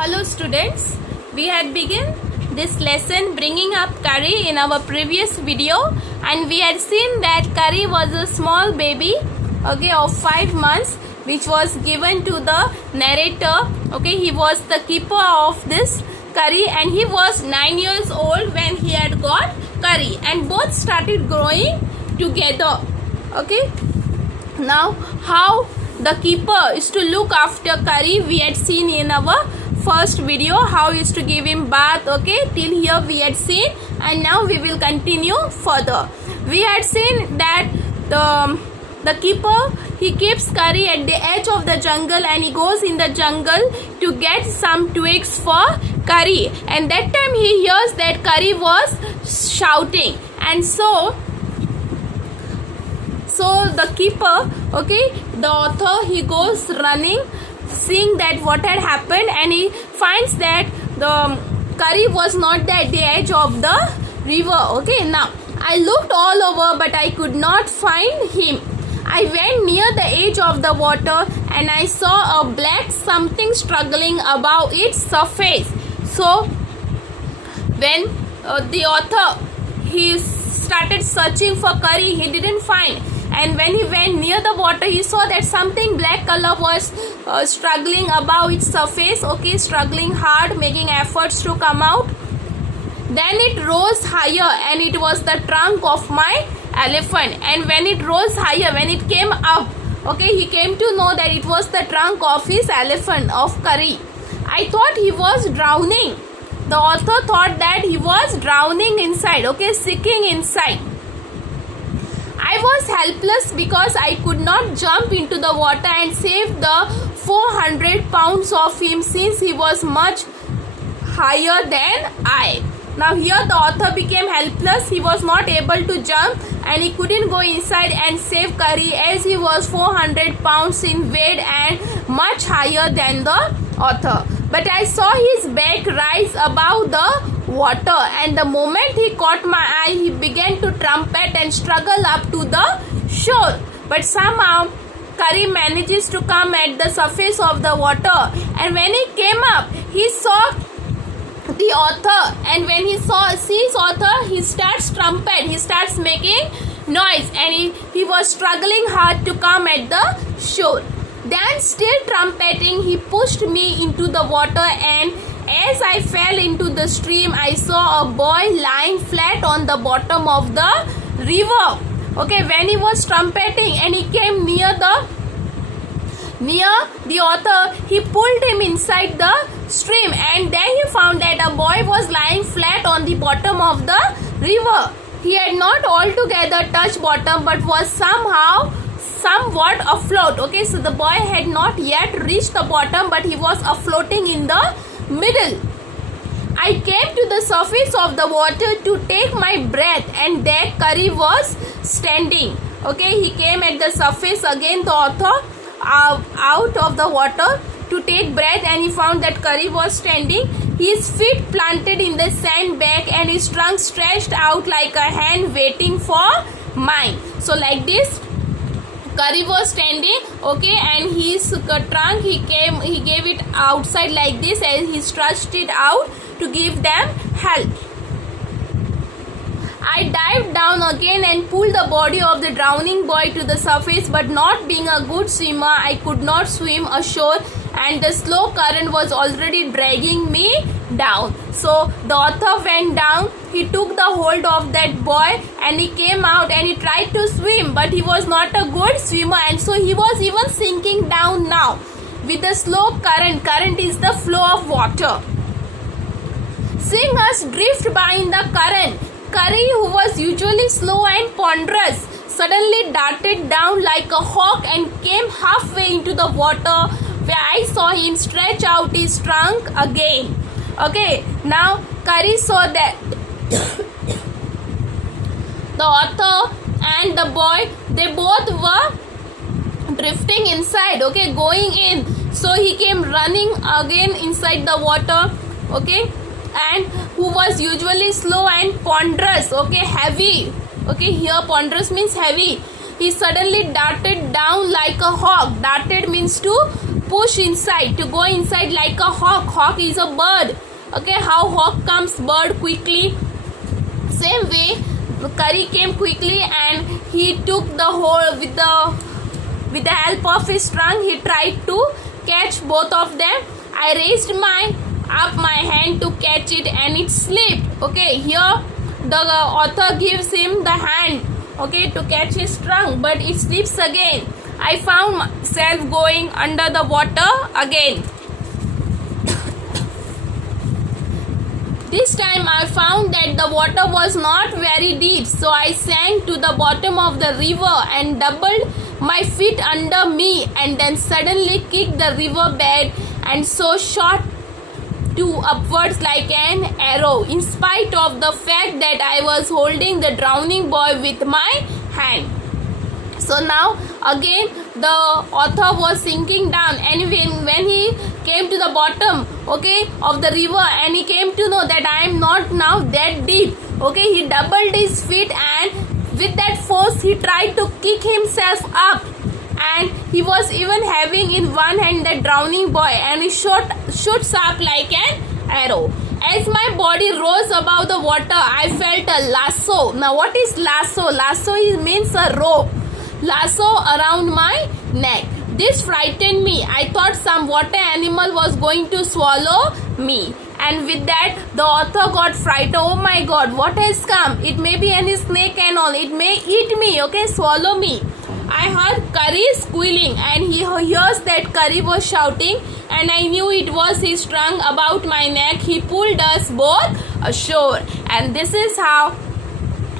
Hello students, we had begun this lesson bringing up curry in our previous video, and we had seen that curry was a small baby of 5 months which was given to the narrator. He was the keeper of this curry and he was 9 years old when he had got curry, and both started growing together. Now how the keeper is to look after curry we had seen in our first video, how is to give him bath. Till here we had seen, and now we will continue further. We had seen that the keeper, he keeps curry at the edge of the jungle and he goes in the jungle to get some twigs for curry, and that time he hears that curry was shouting, and so the keeper, the author, he goes running, seeing that what had happened, and he finds that the curry was not at the edge of the river. Now I looked all over but I could not find him. I went near the edge of the water and I saw a black something struggling above its surface. So when the author, he started searching for curry, he didn't find. And when he went near the water, he saw that something black color was struggling above its surface, struggling hard, making efforts to come out. Then it rose higher and it was the trunk of my elephant. And when it rose higher, when it came up, he came to know that it was the trunk of his elephant, of curry. I thought he was drowning. The author thought that he was drowning inside, sinking inside. I was helpless because I could not jump into the water and save the 400 pounds of him, since he was much higher than I. Now here the author became helpless. He was not able to jump and he couldn't go inside and save curry, as he was 400 pounds in weight and much higher than the author. But I saw his back rise above the water, and the moment he caught my eye, he began to trumpet and struggle up to the shore. But somehow curry manages to come at the surface of the water, and when he came up, he saw the author, and when he sees author, he starts trumpet, he starts making noise, and he was struggling hard to come at the shore. Then still trumpeting, he pushed me into the water, and as I fell into the stream, I saw a boy lying flat on the bottom of the river. When he was trumpeting and he came near the author, he pulled him inside the stream, and there he found that a boy was lying flat on the bottom of the river. He had not altogether touched bottom but was somewhat afloat. So the boy had not yet reached the bottom, but he was afloating in the middle. I came to the surface of the water to take my breath, and there curry was standing. He came at the surface again, the author, out of the water to take breath, and he found that curry was standing, his feet planted in the sandbank and his trunk stretched out like a hand waiting for mine. So like this, curry was standing, and his trunk, he gave it outside like this, and he stretched it out to give them help. I dived down again and pulled the body of the drowning boy to the surface, but not being a good swimmer, I could not swim ashore, and the slow current was already dragging me down. So the author went down, he took the hold of that boy, and he came out and he tried to swim, but he was not a good swimmer, and so he was even sinking down now with the slow current. Current is the flow of water. Seeing us drift by in the current, curry, who was usually slow and ponderous, suddenly darted down like a hawk and came halfway into the water, where I saw him stretch out his trunk again. Now curry saw that the author and the boy, they both were drifting inside, going in. So he came running again inside the water, and who was usually slow and ponderous, heavy. Here ponderous means heavy. He suddenly darted down like a hawk. Darted means to push inside, to go inside like a hawk. Hawk is a bird. Okay, how hawk comes bird quickly. Same way, Curry came quickly and he took the hole with the help of his trunk. He tried to catch both of them. I raised my hand to catch it and it slipped. Okay, here the author gives him the hand, okay, to catch his trunk, but it slips again. I found myself going under the water again. This time I found that the water was not very deep, so I sank to the bottom of the river and doubled my feet under me, and then suddenly kicked the river bed and so shot to upwards like an arrow, in spite of the fact that I was holding the drowning boy with my hand. So now again the author was sinking down, and when he came to the bottom, okay, of the river, and he came to know that I am not now that deep, okay, he doubled his feet and with that force he tried to kick himself up, and he was even having in one hand that drowning boy, and he shoots up like an arrow. As my body rose above the water, I felt a lasso. Now what is lasso? Lasso means a rope. Lasso around my neck. This frightened me. I thought some water animal was going to swallow me. And with that, the author got frightened. Oh my God, what has come? It may be any snake and all. It may eat me, okay, swallow me. I heard Curry squealing, and he hears that Curry was shouting, and I knew it was his trunk about my neck. He pulled us both ashore. And this is how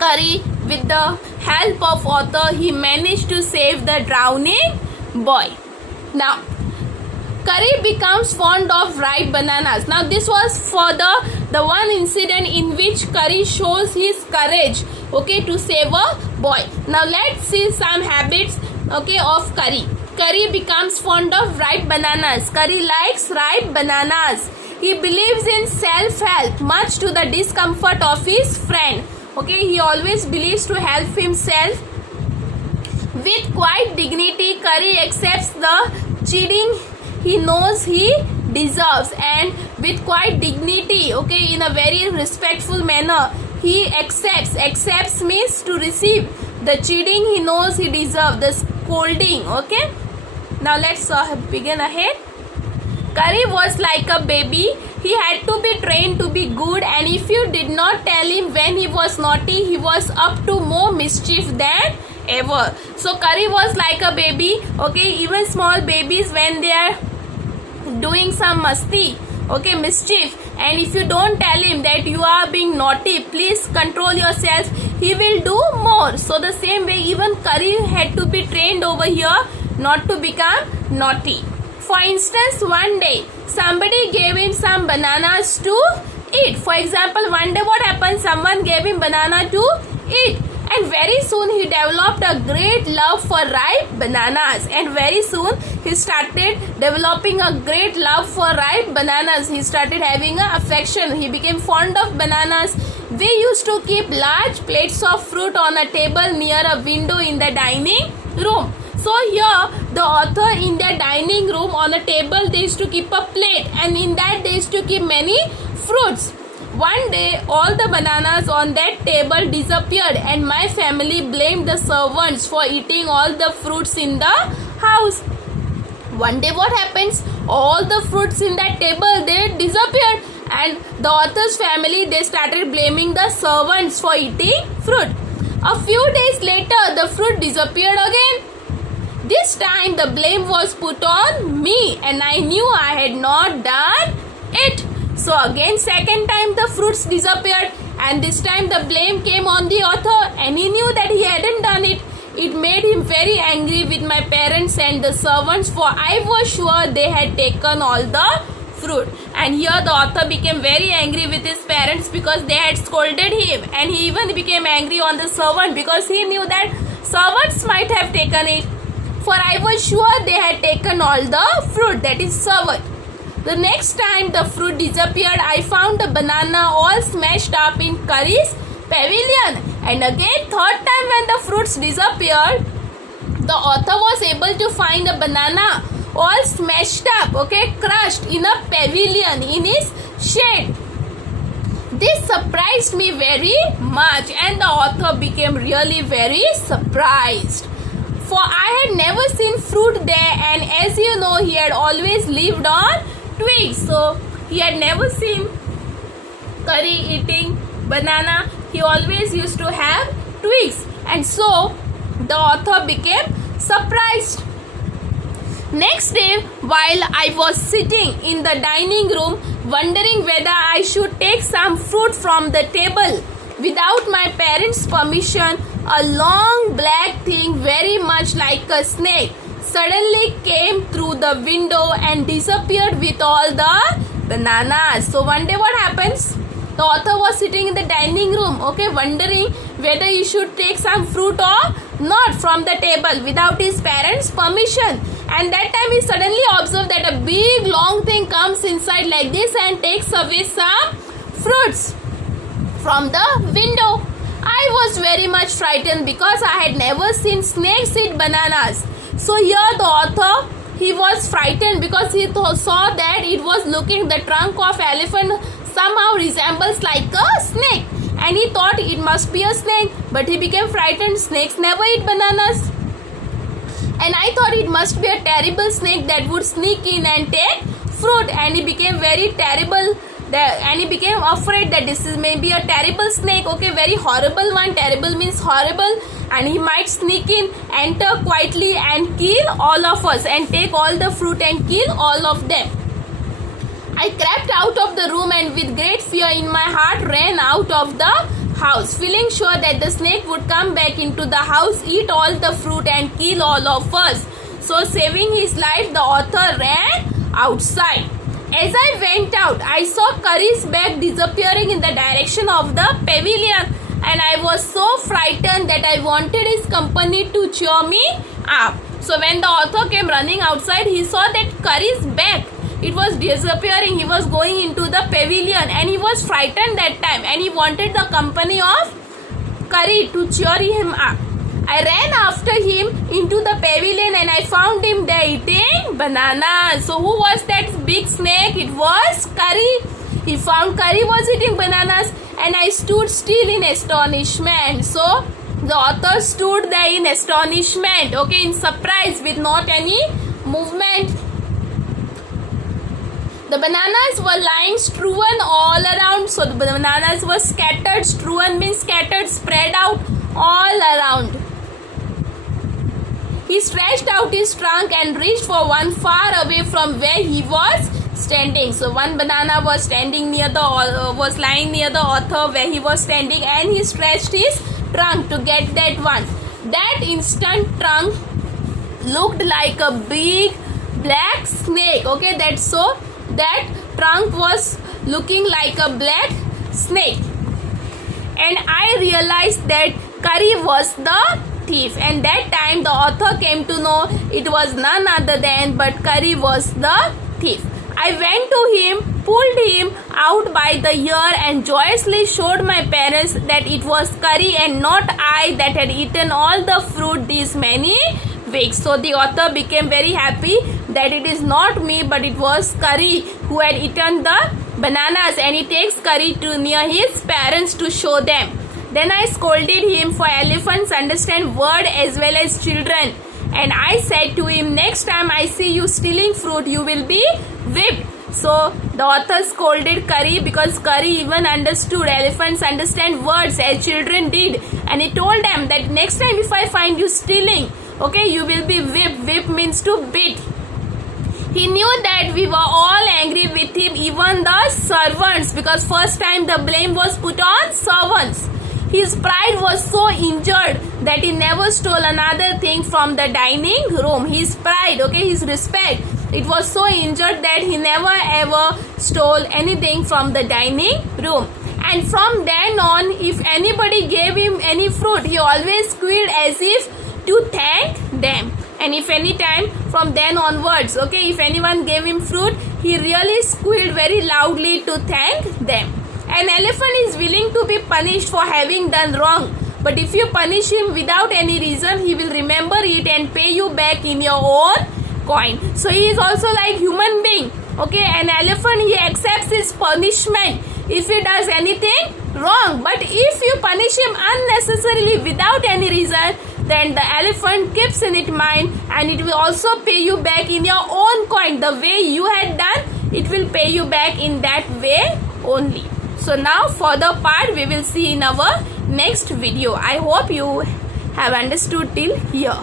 Curry, with the help of author, he managed to save the drowning boy. Now, Curry becomes fond of ripe bananas. Now, this was for the one incident in which Curry shows his courage, okay, to save a boy. Now, let's see some habits, okay, of Curry. Curry becomes fond of ripe bananas. Curry likes ripe bananas. He believes in self-help, much to the discomfort of his friend. Okay, he always believes to help himself. With quiet dignity, Curry accepts the cheating he knows he deserves, and with quiet dignity, okay, in a very respectful manner, he accepts means to receive the cheating he knows he deserves, the scolding, okay. Now let's begin ahead. Curry was like a baby. He had to be trained to be good, and if you did not tell him when he was naughty, he was up to more mischief than ever. So Curry was like a baby, okay, even small babies, when they are doing some masti, okay, mischief, and if you don't tell him that you are being naughty, please control yourself, he will do more. So the same way, even Curry had to be trained over here not to become naughty. For instance, one day somebody gave him some bananas to eat. For example, one day what happened, someone gave him banana to eat, and very soon he developed a great love for ripe bananas, and very soon he started developing a great love for ripe bananas. He started having an affection. He became fond of bananas. We used to keep large plates of fruit on a table near a window in the dining room. So here the author, in their dining room on a table, they used to keep a plate, and in that they used to keep many fruits. One day all the bananas on that table disappeared, and my family blamed the servants for eating all the fruits in the house. One day what happens, all the fruits in that table, they disappeared, and the author's family, they started blaming the servants for eating fruit. A few days later the fruit disappeared again. This time the blame was put on me, and I knew I had not done it. So again, second time the fruits disappeared, and this time the blame came on the author, and he knew that he hadn't done it. It made him very angry with my parents and the servants, for I was sure they had taken all the fruit. And here the author became very angry with his parents because they had scolded him, and he even became angry on the servant because he knew that servants might have taken it. For I was sure they had taken all the fruit, that is servant. The next time the fruit disappeared, I found a banana all smashed up in Curry's pavilion. And again, third time when the fruits disappeared, the author was able to find a banana all smashed up, okay, crushed in a pavilion in his shed. This surprised me very much, and the author became really very surprised. For I had never seen fruit there, and as you know, he had always lived on twigs. So he had never seen curry eating banana. He always used to have twigs, and so the author became surprised. Next day, while I was sitting in the dining room, wondering whether I should take some fruit from the table without my parents' permission, a long black thing very much like a snake suddenly came through the window and disappeared with all the bananas. So one day what happens? The author was sitting in the dining room, okay, wondering whether he should take some fruit or not from the table without his parents' permission. And that time he suddenly observed that a big long thing comes inside like this and takes away some fruits from the window. I was very much frightened because I had never seen snakes eat bananas. So here the author, he was frightened because he saw that it was looking, the trunk of elephant somehow resembles like a snake, and he thought it must be a snake, but he became frightened. Snakes never eat bananas, and I thought it must be a terrible snake that would sneak in and take fruit, and he became very terrible, and he became afraid that this is maybe a terrible snake, okay, very horrible one. Terrible means horrible, and he might sneak in, enter quietly and kill all of us and take all the fruit and kill all of them. I crept out of the room and with great fear in my heart ran out of the house, feeling sure that the snake would come back into the house, eat all the fruit and kill all of us. So saving his life, the author ran outside. As I went out, I saw Curry's bag disappearing in the direction of the pavilion, and I was so frightened that I wanted his company to cheer me up. So when the author came running outside, he saw that Curry's bag, it was disappearing. He was going into the pavilion, and he was frightened that time, and he wanted the company of Curry to cheer him up. I ran after him into the pavilion and I found him there eating bananas. So who was that big snake? It was Curry. He found Curry was eating bananas, and I stood still in astonishment. So the author stood there in astonishment, okay, in surprise, with not any movement. The bananas were lying strewn all around. So the bananas were scattered. Strewn means scattered, spread out all around. He stretched out his trunk and reached for one far away from where he was standing. So one banana was standing near was lying near the author where he was standing, and he stretched his trunk to get that one. That instant trunk looked like a big black snake. Okay, that's so. That trunk was looking like a black snake, and I realized that Curry was the thief, and that time the author came to know it was none other than but Curry was the thief. I went to him, pulled him out by the ear and joyously showed my parents that it was Curry and not I that had eaten all the fruit these many weeks. So the author became very happy that it is not me but it was Curry who had eaten the bananas, and he takes Curry to near his parents to show them. Then I scolded him, for elephants understand word as well as children, and I said to him, next time I see you stealing fruit, you will be whipped. So the author scolded Curry because Curry even understood elephants understand words as children did, and he told them that next time if I find you stealing, okay, you will be whipped. Whip means to beat. He knew that we were all angry with him, even the servants, because first time the blame was put on servants. His pride was so injured that he never stole another thing from the dining room. His pride, okay, his respect, it was so injured that he never ever stole anything from the dining room. And from then on, if anybody gave him any fruit, he always squealed as if to thank them. And if any time from then onwards, okay, if anyone gave him fruit, he really squealed very loudly to thank them. An elephant is willing to be punished for having done wrong, but if you punish him without any reason, he will remember it and pay you back in your own coin. So he is also like human being. Okay, an elephant, he accepts his punishment if he does anything wrong. But if you punish him unnecessarily without any reason, then the elephant keeps in its mind, and it will also pay you back in your own coin. The way you had done, it will pay you back in that way only. So now further part we will see in our next video. I hope you have understood till here.